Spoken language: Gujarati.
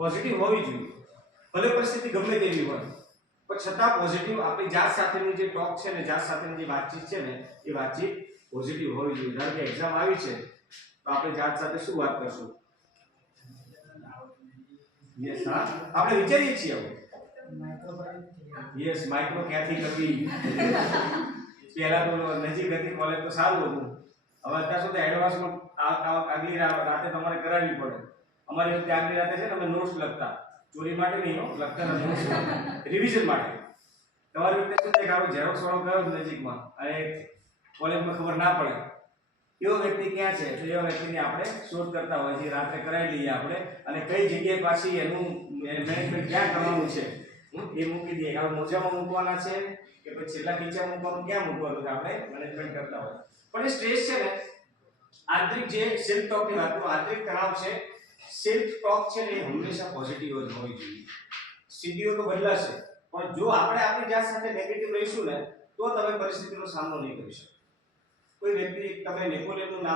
પોઝિટિવ હોવી જોઈએ, ભલે પરિસ્થિતિ ગમે તેવી હોય પણ છતાં પોઝિટિવ આપણી જાત સાથેની જે ટોક છે ને, જાત સાથેની જે વાતચીત છે ને, એ વાતચીત પોઝિટિવ હોવી જોઈએ. ધારો કે એક્ઝામ આવી છે તો આપણે જાત સાથે શું વાત કરશું? યસ, હા, આપણે વિચારીએ છીએ હવે યસ, માઇક્રો ક્યાંથી કરવી. પહેલા તો નજીક હતી કોલેજ તો સારું હતું, હવે અત્યાર સુધી એડવાન્સમાં આગલી રાતે તમારે કરાવવી પડે. અમારી વખતે આગલી રાતે છે ને અમે નોટ્સ લખતા, ચોરી માટે નહીં, લખતા નોટ્સ રિવિઝન માટે. તમારી વખતે શું થાય કે ઝેરોક્સ વાળો ગયો નજીકમાં અને કોલેજમાં ખબર ના પડે એવો વ્યક્તિ ક્યાં છે, તો એવા વ્યક્તિને આપણે શોધ કરતા હોય છે, રાત્રે કરાવી લઈએ આપણે, અને કઈ જગ્યાએ પાછી એનું મેનેજમેન્ટ ક્યાં કરવાનું છે એ મૂકી દઈએ. આપણે મોજામાં મૂકવાના છે કે પછી છેલ્લા ખીચા મૂકવાનું, ક્યાં મૂકવાનું છે આપણે મેનેજમેન્ટ કરતા હોય. પણ એ સ્ટ્રેસ છે ને, આંતરિક જે સેલ્ફ ટોકની વાત કરું, આંતરિક તણાવ છે, સેલ્ફ ટોક છે ને, એ હંમેશા પોઝિટિવ જ હોવી જોઈએ. સ્થિતિઓ તો બદલાશે પણ જો આપણે આપણી જાત સાથે નેગેટિવ રહીશું ને, તો તમે પરિસ્થિતિનો સામનો નહીં કરી શકો. કોઈ વ્યક્તિ, તમે નેપોલિયનનું નામ